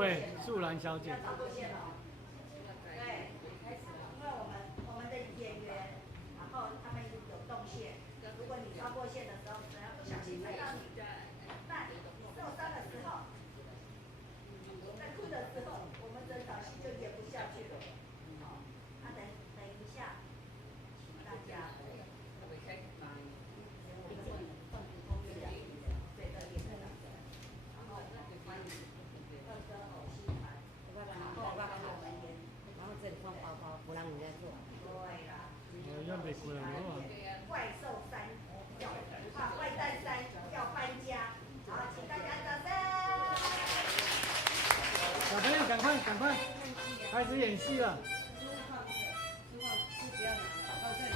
会，素兰小姐。要超过线哦。对，开始了。因为我们的演员，然后他们有动线，如果你超过线的时候，只要不小心踩到你，那你受伤的时候，在哭的时候，我们整场戏就演不下去了。好，那等一下，请大家。对的，也在那。然后欢迎二哥偶戏团，然后这里放包包，不让人家坐。对啦。怪兽山坏蛋山要搬家，好，请大家掌声。小朋友，赶快，开始演戏了。不要拿，到这里，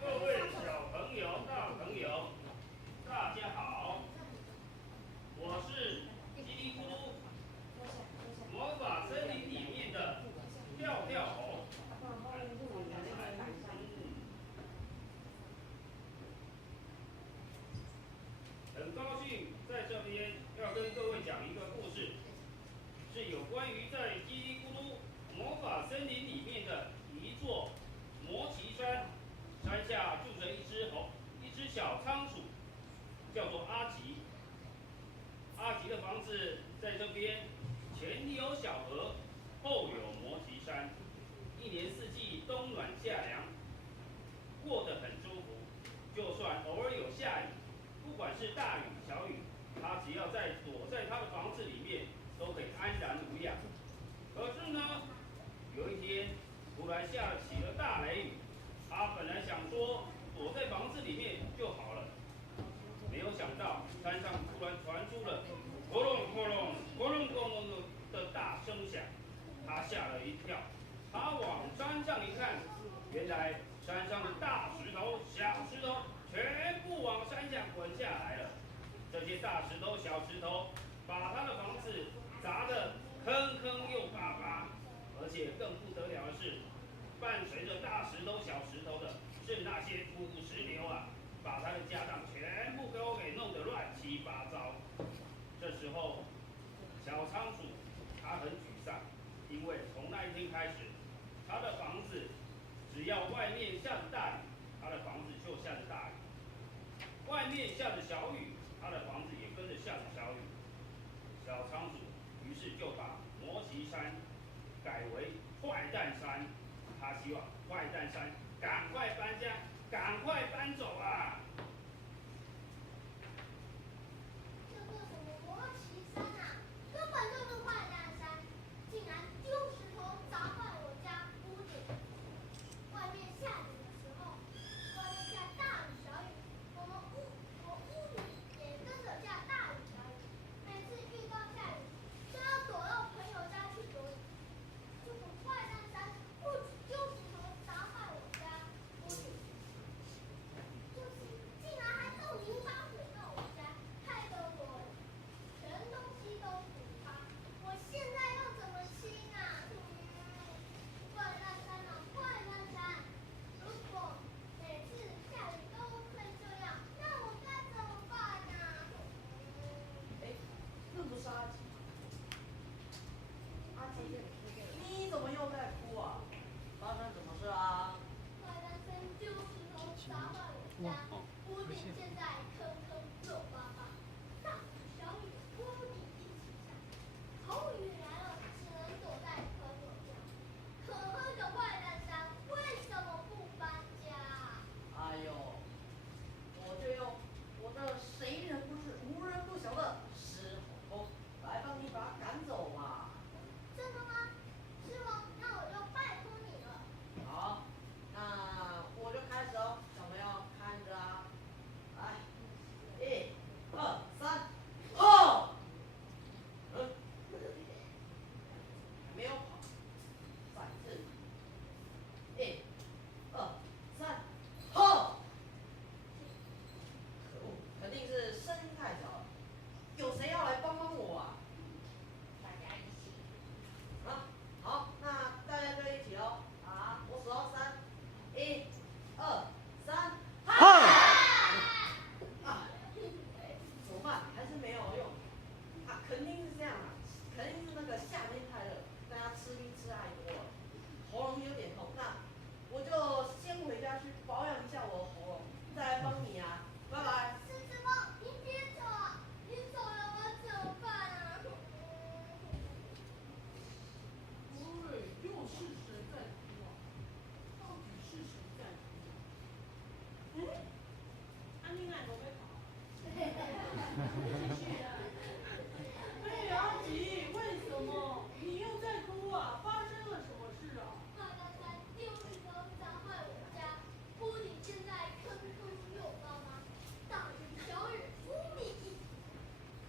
各位小朋友、大朋友，大家好，我是嘰哩咕噜魔法森林里面的跳跳猴。很高兴在这边要跟各位讲一个故事，是有关于在嘰哩咕噜魔法森林里面的一座魔奇山，山下住着一只小仓鼠，叫做阿吉。阿吉的房子在这边，前有小河，后有魔奇山，一年四季冬暖夏凉，过得很舒服。就算偶尔有下雨，不管是大雨小雨，他只要躲在他的房子里面，都可以安然无恙。可是呢，有一天突然下起了大雷雨，他本来想说躲在房子里面就好了，没有想到山上突然传出了咕隆咕隆咕隆咕隆的大声响，他吓了一跳。他往山上一看，原来山上的大石头、小石头全部往山下滚下来了。这些大石头、小石头把他的房子砸得坑坑又巴巴，而且更不得了的是，伴随着大石头、小石头的是那些土石流啊，把他的家当全部都给弄得乱七八糟。这时候，小仓鼠他很沮丧，因为从那一天开始，他的房子只要外面下着大雨，他的房子就下着大雨；外面下着小雨，他的房子也跟着下着小雨。小仓鼠于是就把魔奇山改为坏蛋山，他希望坏蛋山赶快搬家，赶快搬走啊！这个什么魔奇山啊，根本就是坏蛋山，竟然丢石头砸坏我家屋顶。外面下雨的时候，外面下大雨小雨，我屋顶哎呀，阿吉，为什么你又在哭啊？发生了什么事啊？坏蛋山丢石头砸坏我家，屋顶现在坑坑又高吗？大雨小雨无米一体，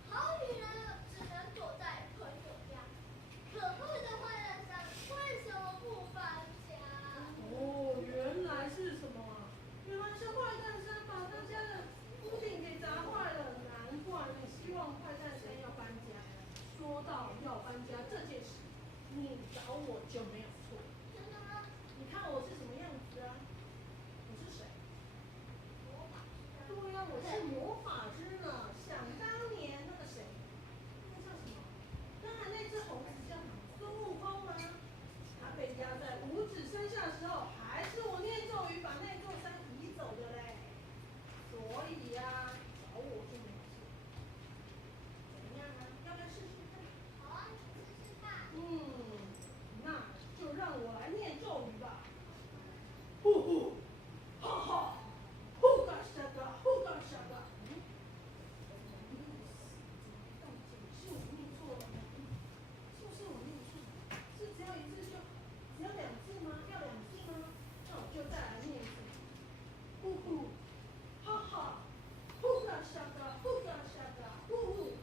好雨来了只能躲在朋友家。可恶的坏蛋山为什么不搬家？哦，原来是什么啊？原来是坏蛋山把他家的屋顶给砸坏了，难怪你希望坏蛋山要搬家。说到要搬家这件事，你找我就没有错。真的吗？你看我是什么样子啊？我是谁？魔法师对呀、我是魔法师呢。想当年那个谁，那个叫什么？刚才那只猴子叫什么？孙悟空吗？他被压在五指山下的时候，还是我念咒语把那座山移走的嘞。所以呀、找我就没有错。怎么样啊？要不要试试看？好啊，你试试看。那就让我来念咒语吧。呼呼，哈哈，呼嘎沙嘎，呼嘎沙嘎。是我念错了吗？是不是我念错？是只要一次就，只要两次吗？要两次吗？那我就再来念一次。呼呼，哈哈，呼嘎沙嘎，呼嘎沙嘎，呼呼，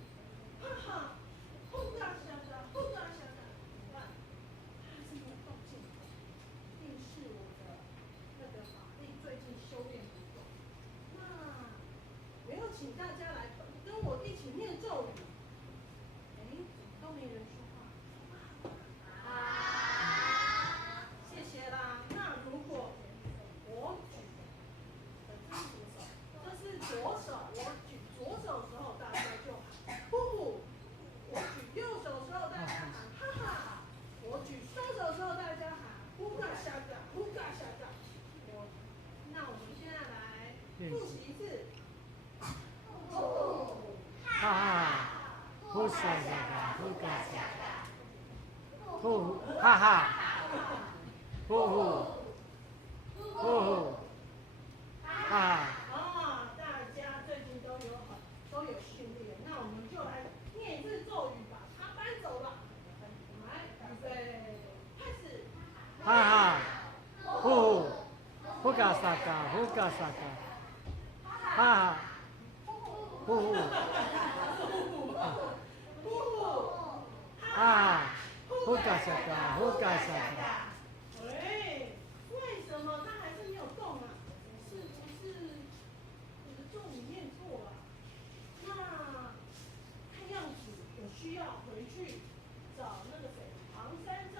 哈哈，呼嘎沙嘎，呼嘎沙嘎。怎么办？他还是没有动静，一定是我的那个法力最近修炼不够。那我要请大家来跟我一起念咒语。哎，怎么都没人说话？谢谢啦。那如果我举，这是左手，我举左手的时候大家就喊呼呼；我举右手的时候大家喊哈哈；我举双手的时候大家喊呼嘎沙嘎，呼嘎沙嘎。那我们现在来复习一次。哈哈，呼沙沙嘎，呼嘎沙嘎，呼哈哈，呼呼，呼呼，哈哈。大家最近都有训练，那我们就来念一次咒语，把它搬走吧。来，预备，开始。哈哈，呼呼，呼嘎沙嘎，呼嘎沙嘎，哈哈，呼呼，哈哈，呼嘎沙嘎，呼嘎沙嘎。喂，为什么它还是没有动啊？是不是我的咒语念错了？那看样子我需要回去找那个谁，唐三藏